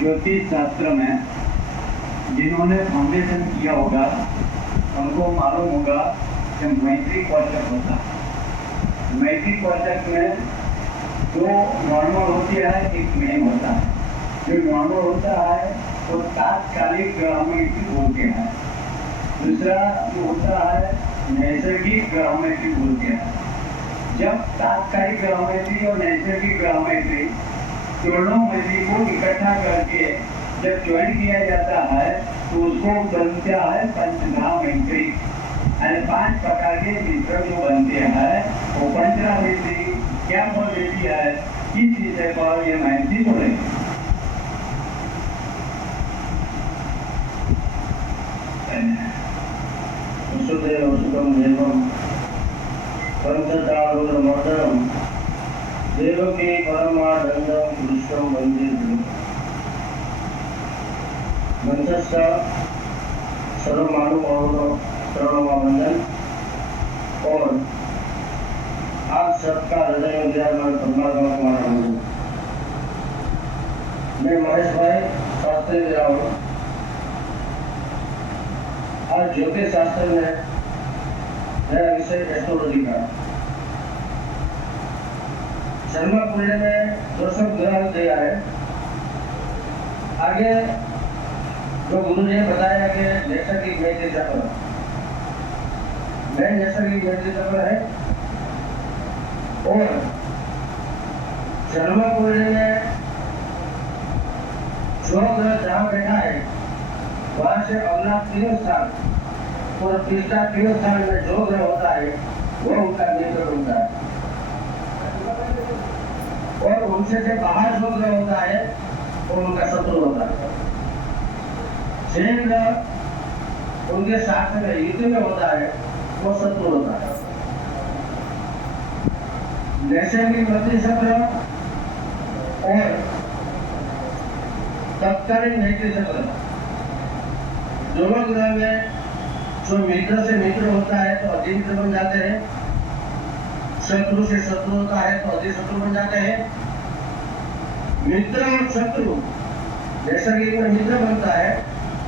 ज्योतिष शास्त्र में जिन्होंने फाउंडेशन किया होगा उनको मालूम होगा कि मैत्री कोष्टक होता है। मैत्री कोष्टक में जो नॉर्मल होती है एक मेन होता है। जो नॉर्मल होता है वो तात्कालिक ग्रामेट्री बोलते हैं। दूसरा जो होता है नैसर्गिक ग्रामेट्री बोलते हैं। जब तात्कालिक ग्रामेट्री और नैसर्गिक ग्रामेट्री दोनों मैत्री को इकट्ठा करके जब ज्वाइन किया जाता है तो उसको बनता है पंचधाम मैत्री। यानी 5 प्रकार के मित्र जो बनते हैं वो पंचधाम मैत्री क्या बोल देती है, किस विषय पर ये मैत्री बोले। वसुदेव सुतम देवम पंचतारुद्रमर्दनम देवकी परमानंदम कृष्णम वंदे मंचस्थ सर्वमानुभावों सर्वमावंदन और आप सबका हृदय में विराजमान परमात्मा को माना हूँ। मैं महेश भाई शास्त्री दे रहा हूँ। आज ज्योतिष शास्त्र में मेरा विषय एस्ट्रोलॉजी का। शर्मा पुण्य में 200 ग्रह दिया है। आगे जो गुरु ने बताया कि नैसर्गिक मैत्री चक्र, मैं नैसर्गिक मैत्री चक्र है और शर्मा पुण्य में जो ग्रह जहाँ बैठा है वहां से अगला 3 स्थान और तीसरा 3 स्थान में जो ग्रह होता है वो उनका मित्र होता है और उनसे से बाहर जो ग्रह होता है वो उनका शत्रु होता है। ग्रह उनके साथ में युद्ध में होता है वो शत्रु होता है। नैसर्गिक मैत्री चक्र और तत्कालीन मैत्री चक्र दोनों ग्रह में जो मित्र से मित्र होता है तो अधिमित्र बन जाते हैं, शत्रु से शत्रु होता है तो अधिशत्रु बन जाते हैं। मित्र और शत्रु नैसर्गिक में मित्र बनता है,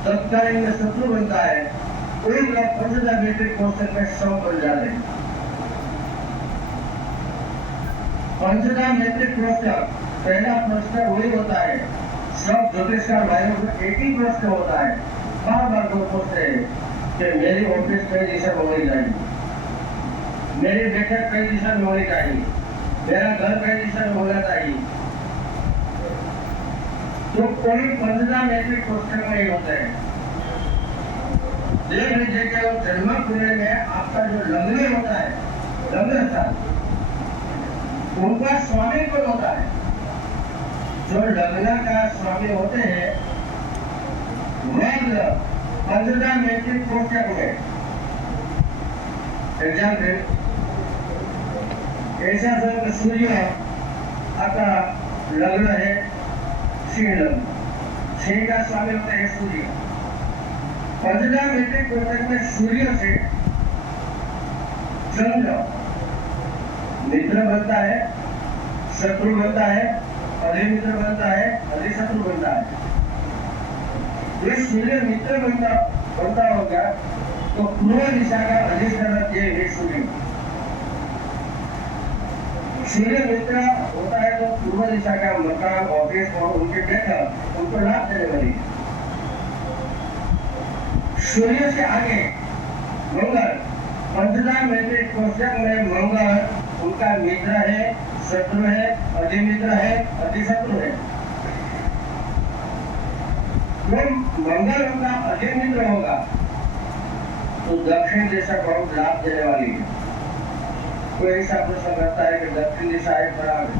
तत्कालीन में शत्रु बनता है। एक ग्रह पंचधा मैत्रिक कोष्टक में सम बन जाते हैं। पंचधा मैत्रिक कोष्टक पहला प्रश्न वही होता है। सब ज्योतिषकार भाइयों को एक ही प्रश्न होता है, बार बार वो पूछते हैं कि मेरी ऑफिस कई दिशा में होनी चाहिए, मेरी बैठक कई दिशा में होनी चाहिए, मेरा घर कई दिशा में होना चाहिए। तो कोई पंचधा मैत्रिक कोष्टक में होते हैं। देख लीजिए कि जन्म कुंडली में आपका जो लग्न होता है, लग्न स्थान, उनका स्वामी कौन होता है? जो लग्न का स्वामी होते हैं वह पंचधा मैत्रिक कोष्टक में। एग्जाम्पल ऐसा सब सूर्य आपका लग्न है सिंह लग्न, सिंह का स्वामी होता है सूर्य। पंचधा मैत्रिक कोष्टक में सूर्य से चंद्र मित्र बनता है, शत्रु बनता है, अधिमित्र बनता है, अधिशत्रु बनता है। ये सूर्य मित्र बनता होगा तो पूर्व दिशा का अधिष्ठान ये है सूर्य। सूर्य मित्र होता है तो पूर्व दिशा का मकान, ऑफिस और उनके बैठक उनको लाभ देने वाली। सूर्य से आगे मंगल, पंचधा मैत्रिक कोष्टक में मंगल उनका मित्र है, शत्रु है, अधिमित्र है, अधिशत्रु है। मंगल उनका अधिमित्र होगा तो दक्षिण दिशा बहुत लाभ देने वाली है। कोई ऐसा प्रश्न करता है कि दक्षिण दिशा है खराब है,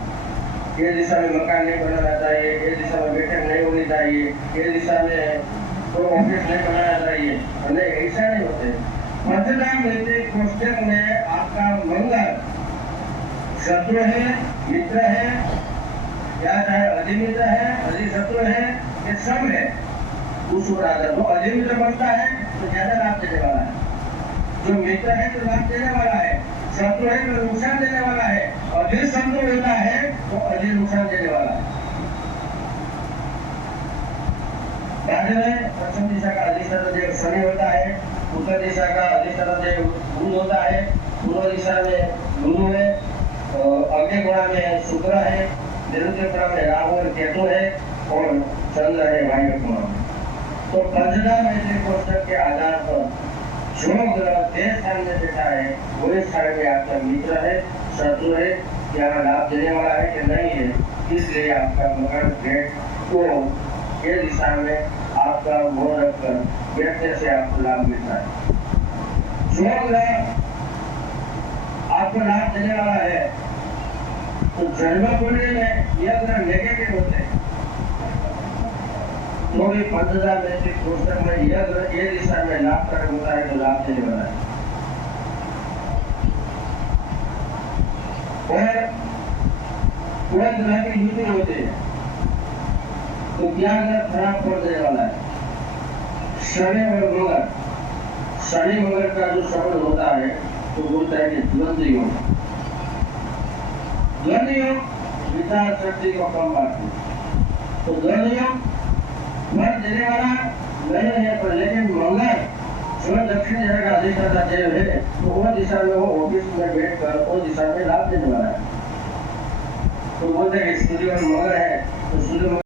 ये दिशा में मकान नहीं बनाना चाहिए, ये दिशा में बैठक नहीं होनी चाहिए, ये दिशा में तो ऑफिस नहीं बनाना चाहिए। नहीं, ऐसा नहीं होते। पंचधा मैत्रिक कोष्टक में आपका मंगल शत्रु है, मित्र है, या चाहे अधिमित्र है, अधिशत्रु है, ये सब है। उस आधार वो अधिमित्र बनता है तो ज्यादा लाभ देने वाला है, जो मित्र है तो लाभ देने वाला है, शत्रु है तो नुकसान देने वाला है, अधिशत्रु होता है तो अधिक नुकसान देने वाला है। राज्य में पश्चिम दिशा का अधिष्ठाता देव शनि होता है, उत्तर दिशा का अधिष्ठाता देव बुध होता है, पूर्व दिशा में गुरु है, अग्नि गुणा में शुक्र है, निरुद्ध गुणा में राहु और केतु है और चंद्र है वायु गुणा में। तो पंचदा मैत्री कोष्टक के आधार पर जो ग्रह देश स्थान में बैठा है वही स्थान में आपका मित्र है, शत्रु है, यहाँ लाभ देने वाला है कि नहीं है, इसलिए आपका मकर ग्रह को ये दिशा में आपका मोह रखकर बैठने से आपको लाभ मिलता है। जो ग्रह आपको लाभ देने वाला है तो जन्म कुंडली में यह ग्रह नेगेटिव होते हैं, तो भी पंचदा मैत्री कोष्टक में यह ग्रह ये दिशा में लाभकारक होता है तो लाभ देने वाला है। और कोई ग्रह की युति होती है तो क्या ग्रह खराब कर देने वाला है? शनि और मंगल, शनि मंगल का जो संबंध होता है तो बोलता है कि द्वंद्व योग, द्वंद्व योग विचार शक्ति को कम करती है, तो द्वंद्व योग फल देने वाला नहीं है, पर लेकिन मंगल जो दक्षिण दिशा का अधिष्ठाता देव है तो वो दिशा में वो ऑफिस में बैठ कर वो दिशा में लाभ देने वाला है। तो बोलते हैं सूर्य और मंगल है तो सूर्य